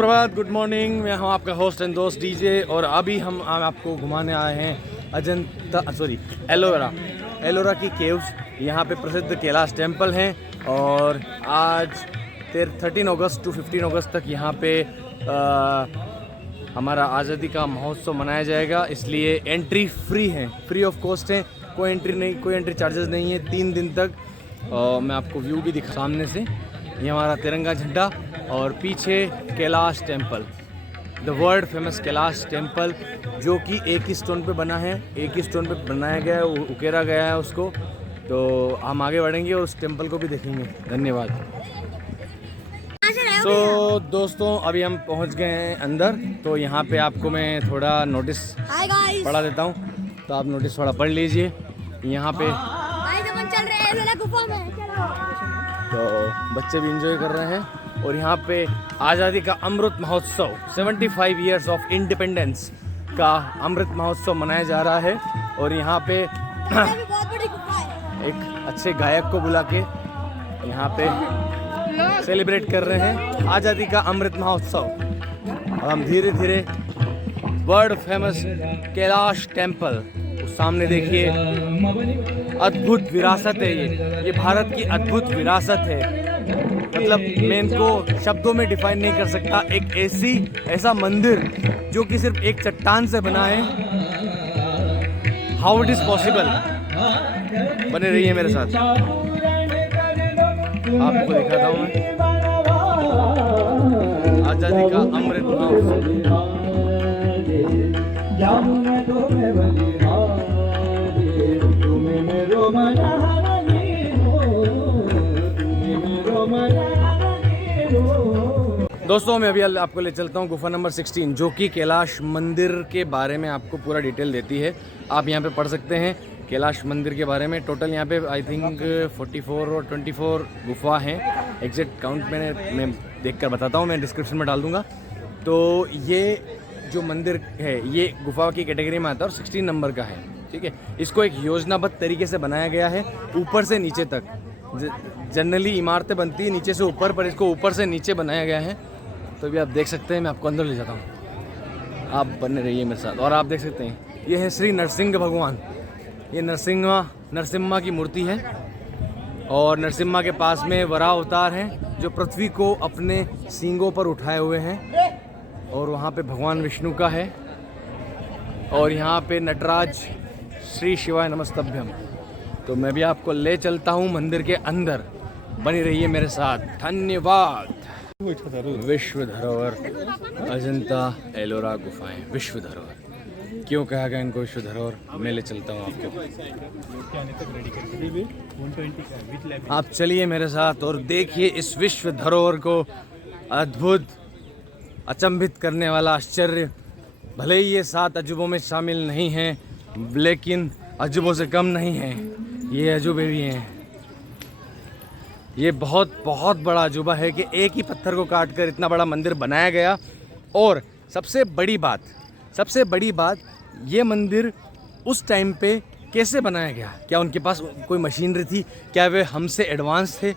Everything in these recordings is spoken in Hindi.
सुप्रभात, गुड मॉर्निंग। मैं हूँ आपका होस्ट एंड दोस्त डीजे और अभी हम आपको घुमाने आए हैं एलोरा की केव्स। यहाँ पे प्रसिद्ध कैलाश टेम्पल हैं और आज 13 अगस्त टू 15 अगस्त तक यहाँ पे हमारा आज़ादी का महोत्सव मनाया जाएगा, इसलिए एंट्री फ्री है, फ्री ऑफ कॉस्ट है, कोई एंट्री चार्जेस नहीं है 3 दिन तक। मैं आपको व्यू भी दिखा सामने से, ये हमारा तिरंगा झंडा और पीछे Kailash temple, the world famous Kailash temple, जो कि एक ही स्टोन पे बना है, एक ही स्टोन पे बनाया गया है, उकेरा गया है उसको। तो हम आगे बढ़ेंगे और उस टेम्पल को भी देखेंगे। धन्यवाद। दोस्तों अभी हम पहुंच गए हैं अंदर, तो यहाँ पे आपको मैं थोड़ा नोटिस पढ़ा देता हूँ, तो आप नोटिस थोड़ा पढ़ लीजिए। यहाँ पे चल रहे हैं गुफा में, तो बच्चे भी एंजॉय कर रहे हैं और यहाँ पे आज़ादी का Amrit Mahotsav 75 years of independence का अमृत महोत्सव मनाया जा रहा है। और यहाँ पे बहुत बड़ी गुफा है। एक अच्छे गायक को बुला के यहाँ पे सेलिब्रेट कर रहे हैं आज़ादी का अमृत महोत्सव। और हम धीरे धीरे वर्ल्ड फेमस कैलाश टेम्पल, सामने देखिए, अद्भुत विरासत है ये भारत की अद्भुत विरासत है। मतलब मैं इनको शब्दों में डिफाइन नहीं कर सकता। एक ऐसा मंदिर जो कि सिर्फ एक चट्टान से बना है, हाउ इट इज पॉसिबल। बने रहिए मेरे साथ, आपको दिखाता हूँ मैं आज़ादी का अमृत महोत्सव। दोस्तों मैं अभी आपको ले चलता हूँ गुफा नंबर 16, जो कि कैलाश मंदिर के बारे में आपको पूरा डिटेल देती है। आप यहाँ पे पढ़ सकते हैं कैलाश मंदिर के बारे में। टोटल यहाँ पे आई थिंक 44 और 24 गुफा हैं। एग्जैक्ट काउंट मैं देखकर बताता हूँ, मैं डिस्क्रिप्शन में डाल दूँगा। तो ये जो मंदिर है ये गुफा की कैटेगरी में आता है और 16 नंबर का है, ठीक है। इसको एक योजनाबद्ध तरीके से बनाया गया है, ऊपर से नीचे तक। जनरली इमारतें बनती है नीचे से ऊपर, पर इसको ऊपर से नीचे बनाया गया है। तो अभी आप देख सकते हैं, मैं आपको अंदर ले जाता हूँ, आप बने रहिए मेरे साथ। और आप देख सकते हैं ये है श्री नरसिंह भगवान, ये नरसिम्हा की मूर्ति है। और नरसिम्हा के पास में वराह अवतार हैं जो पृथ्वी को अपने सींगों पर उठाए हुए हैं। और वहाँ पे भगवान विष्णु का है। और यहाँ पे नटराज, श्री शिवाय नमस्तभ्यम। तो मैं भी आपको ले चलता हूँ मंदिर के अंदर, बनी रहिए मेरे साथ। धन्यवाद। विश्व धरोहर अजंता एलोरा गुफाएं विश्व धरोहर। क्यों कहा गया इनको विश्व धरोहर, मैं ले चलता हूँ आपको। आप चलिए मेरे साथ और देखिए इस विश्व धरोहर को। अद्भुत, अचंभित करने वाला आश्चर्य। भले ही ये 7 अजूबों में शामिल नहीं हैं, लेकिन अजूबों से कम नहीं हैं, ये अजूबे भी हैं। ये बहुत बड़ा अजूबा है कि एक ही पत्थर को काटकर इतना बड़ा मंदिर बनाया गया। और सबसे बड़ी बात, ये मंदिर उस टाइम पे कैसे बनाया गया? क्या उनके पास कोई मशीनरी थी? क्या वे हमसे एडवांस थे?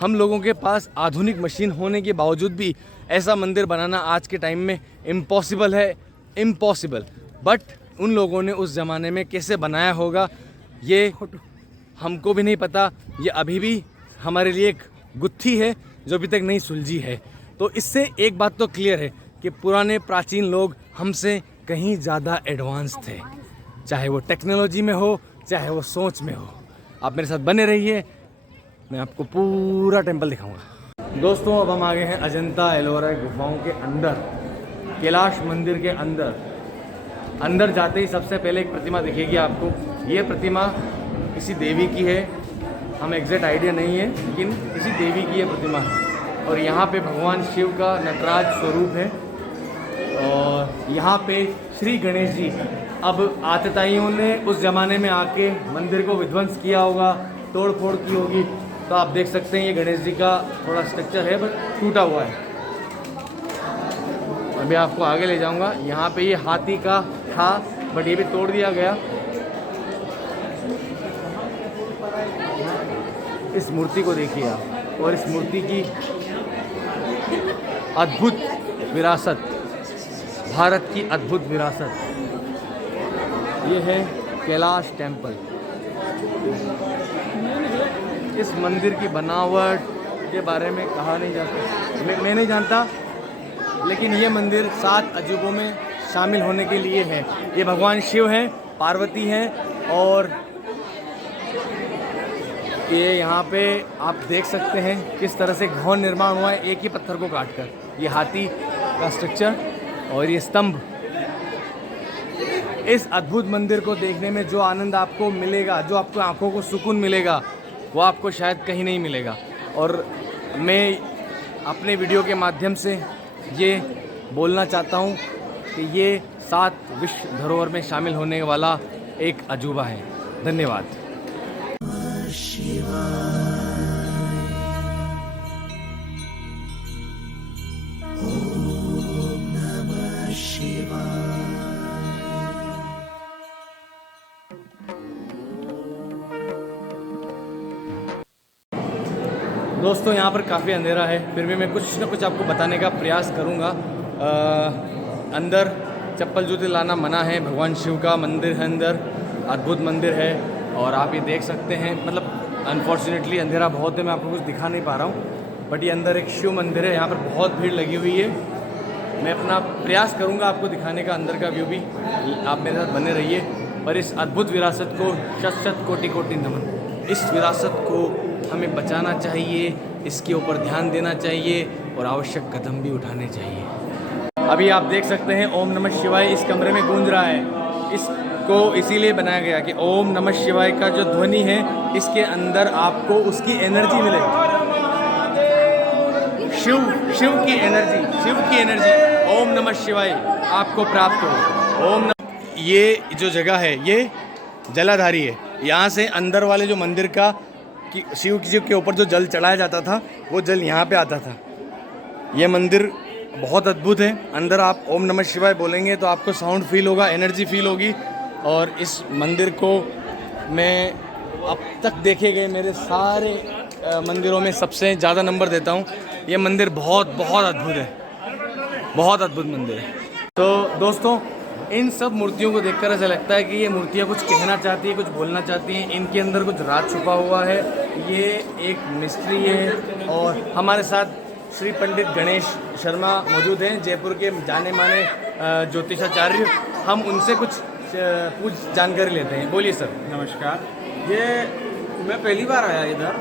हम लोगों के पास आधुनिक मशीन होने के बावजूद भी ऐसा मंदिर बनाना आज के टाइम में इम्पॉसिबल है, इम्पॉसिबल। बट उन लोगों ने उस ज़माने में कैसे बनाया होगा ये हमको भी नहीं पता। ये अभी भी हमारे लिए एक गुत्थी है जो अभी तक नहीं सुलझी है। तो इससे एक बात तो क्लियर है कि पुराने प्राचीन लोग हमसे कहीं ज़्यादा एडवांस थे, चाहे वो टेक्नोलॉजी में हो, चाहे वो सोच में हो। आप मेरे साथ बने रहिए, मैं आपको पूरा टेम्पल दिखाऊंगा। दोस्तों अब हम आ गए हैं अजंता एलोरा गुफाओं के अंदर, कैलाश मंदिर के अंदर। अंदर जाते ही सबसे पहले एक प्रतिमा दिखेगी आपको। ये प्रतिमा किसी देवी की है, हमें एग्जैक्ट आइडिया नहीं है, लेकिन किसी देवी की ये प्रतिमा है। और यहाँ पे भगवान शिव का नटराज स्वरूप है। और यहाँ पे श्री गणेश जी, अब आतताइयों ने उस ज़माने में आके मंदिर को विध्वंस किया होगा, तोड़ फोड़ की होगी। तो आप देख सकते हैं ये गणेश जी का थोड़ा स्ट्रक्चर है बट टूटा हुआ है। अभी आपको आगे ले जाऊंगा। यहाँ पे ये हाथी का था बट ये भी तोड़ दिया गया। इस मूर्ति को देखिए आप, और इस मूर्ति की अद्भुत विरासत, भारत की अद्भुत विरासत, ये है कैलाश टेम्पल। इस मंदिर की बनावट के बारे में कहा नहीं जाता, मैं नहीं जानता, लेकिन ये मंदिर 7 अजूबों में शामिल होने के लिए है। ये भगवान शिव हैं, पार्वती हैं, और ये यहाँ पे आप देख सकते हैं किस तरह से भवन निर्माण हुआ है एक ही पत्थर को काटकर। ये हाथी का स्ट्रक्चर और ये स्तंभ। इस अद्भुत मंदिर को देखने में जो आनंद आपको मिलेगा, जो आपको आंखों को सुकून मिलेगा, वो आपको शायद कहीं नहीं मिलेगा। और मैं अपने वीडियो के माध्यम से ये बोलना चाहता हूँ कि ये 7 विश्व धरोहर में शामिल होने वाला एक अजूबा है। धन्यवाद। दोस्तों यहाँ पर काफ़ी अंधेरा है, फिर भी मैं कुछ ना कुछ आपको बताने का प्रयास करूँगा। अंदर चप्पल जूते लाना मना है। भगवान शिव का मंदिर है, अंदर अद्भुत मंदिर है और आप ये देख सकते हैं। मतलब अनफॉर्चुनेटली अंधेरा बहुत है, मैं आपको कुछ दिखा नहीं पा रहा हूँ, बट ये अंदर एक शिव मंदिर है। यहाँ पर बहुत भीड़ लगी हुई है। मैं अपना प्रयास करूँगा आपको दिखाने का अंदर का व्यू भी, आप मेरे साथ बने रहिए। पर इस अद्भुत विरासत को शत शत कोटि कोटि नमन। इस विरासत को हमें बचाना चाहिए, इसके ऊपर ध्यान देना चाहिए और आवश्यक कदम भी उठाने चाहिए। अभी आप देख सकते हैं ओम नमः शिवाय इस कमरे में गूंज रहा है। इसको इसीलिए बनाया गया कि ओम नमः शिवाय का जो ध्वनि है, इसके अंदर आपको उसकी एनर्जी मिलेगी। शिव की एनर्जी ओम नमः शिवाय आपको प्राप्त हो। ओम नमः। ये जो जगह है ये जलाधारी है। यहाँ से अंदर वाले जो मंदिर का कि शिव जी के ऊपर जो जल चढ़ाया जाता था, वो जल यहाँ पे आता था। ये मंदिर बहुत अद्भुत है। अंदर आप ओम नमः शिवाय बोलेंगे तो आपको साउंड फील होगा, एनर्जी फील होगी। और इस मंदिर को मैं अब तक देखे गए मेरे सारे मंदिरों में सबसे ज़्यादा नंबर देता हूँ। ये मंदिर बहुत अद्भुत है, बहुत अद्भुत मंदिर है। तो दोस्तों, इन सब मूर्तियों को देखकर ऐसा लगता है कि ये मूर्तियाँ कुछ कहना चाहती है, कुछ बोलना चाहती हैं। इनके अंदर कुछ राज छुपा हुआ है। ये एक मिस्ट्री है। और हमारे साथ श्री पंडित गणेश शर्मा मौजूद हैं, जयपुर के जाने माने ज्योतिषाचार्य। हम उनसे कुछ जानकारी लेते हैं। बोलिए सर। नमस्कार। ये मैं पहली बार आया इधर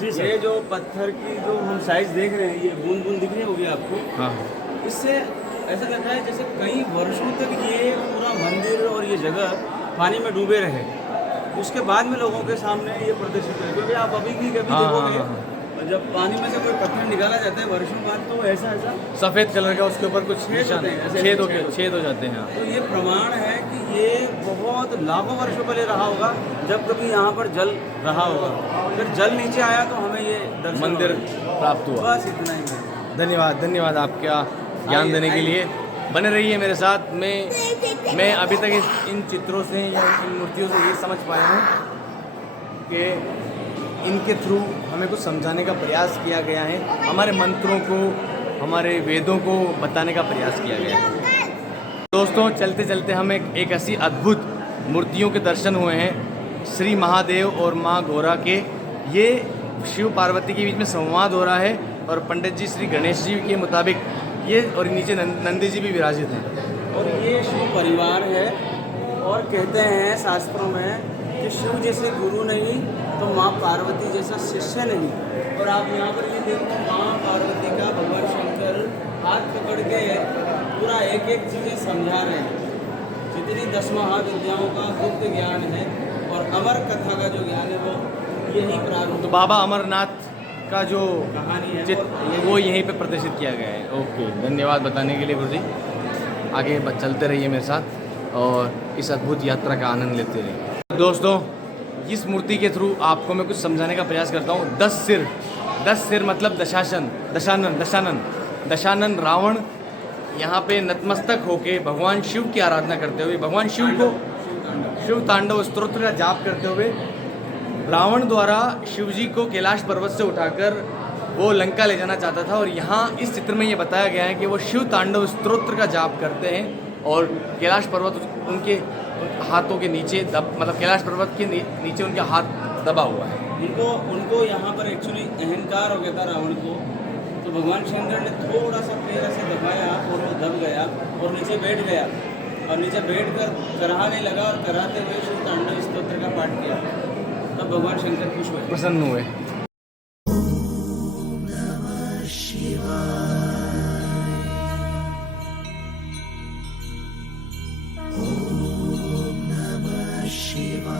जी सर। ये जो पत्थर की जो हम साइज देख रहे हैं, ये बूंद बूंद दिख रही होगी आपको। हाँ। इससे ऐसा लगता है जैसे कई वर्षों तक ये पूरा मंदिर और ये जगह पानी में डूबे रहे, उसके बाद में लोगों के सामने ये प्रदर्शित है। क्योंकि आप अभी भी कभी देखोगे, जब पानी में से कोई पत्थर निकाला जाता है वर्षों बाद, तो ऐसा सफ़ेद कलर का उसके ऊपर कुछ छेद हो जाते हैं। तो ये प्रमाण है कि ये बहुत लाखों वर्षों पहले रहा होगा, जब कभी यहाँ पर जल रहा होगा। फिर जल नीचे आया तो हमें ये मंदिर प्राप्त हुआ। बस इतना ही है। धन्यवाद आपका ज्ञान देने के लिए। बने रहिए मेरे साथ। मैं अभी तक इन चित्रों से या इन मूर्तियों से ये समझ पाया हूँ कि इनके थ्रू हमें कुछ समझाने का प्रयास किया गया है। हमारे मंत्रों को, हमारे वेदों को बताने का प्रयास किया गया है। दोस्तों, चलते चलते हम एक ऐसी अद्भुत मूर्तियों के दर्शन हुए हैं, श्री महादेव और माँ गौरा के। ये शिव पार्वती के बीच में संवाद हो रहा है और पंडित जी श्री गणेश जी के मुताबिक ये, और नीचे नंदी जी भी विराजित हैं। और ये शिव परिवार है। और कहते हैं शास्त्रों में कि शिव जैसे गुरु नहीं तो माँ पार्वती जैसा शिष्य नहीं। और आप यहाँ पर ये देखो, माँ पार्वती का भगवान शंकर हाथ पकड़ के पूरा एक एक चीज़ें समझा रहे हैं। जितनी 10 महाविद्याओं का गुप्त ज्ञान है और अमर कथा का जो ज्ञान है वो यही प्रारंभ। तो बाबा अमरनाथ का जो कहानी है वो यहीं पे प्रदर्शित किया गया है। ओके, धन्यवाद बताने के लिए गुरु जी। आगे चलते रहिए मेरे साथ और इस अद्भुत यात्रा का आनंद लेते रहिए। दोस्तों, इस मूर्ति के थ्रू आपको मैं कुछ समझाने का प्रयास करता हूँ। 10 सिर मतलब दशानन रावण यहाँ पे नतमस्तक होके भगवान शिव की आराधना करते हुए, भगवान शिव को शिव तांडव स्तोत्र का जाप करते हुए रावण द्वारा शिव जी को कैलाश पर्वत से उठाकर वो लंका ले जाना चाहता था। और यहाँ इस चित्र में ये बताया गया है कि वो शिव तांडव स्तोत्र का जाप करते हैं और कैलाश पर्वत उनके हाथों के नीचे मतलब कैलाश पर्वत के नीचे उनका हाथ दबा हुआ है। उनको यहाँ पर एक्चुअली अहंकार हो गया था रावण को, तो भगवान शंकर ने थोड़ा सा पैर ऐसे दबाया और वो दब गया और नीचे बैठ गया, और नीचे बैठ कर कराने लगा और कराते हुए शिव तांडव स्तोत्र का पाठ किया। तब भगवान शंकर खुश हुए, प्रसन्न हुए। Shiva.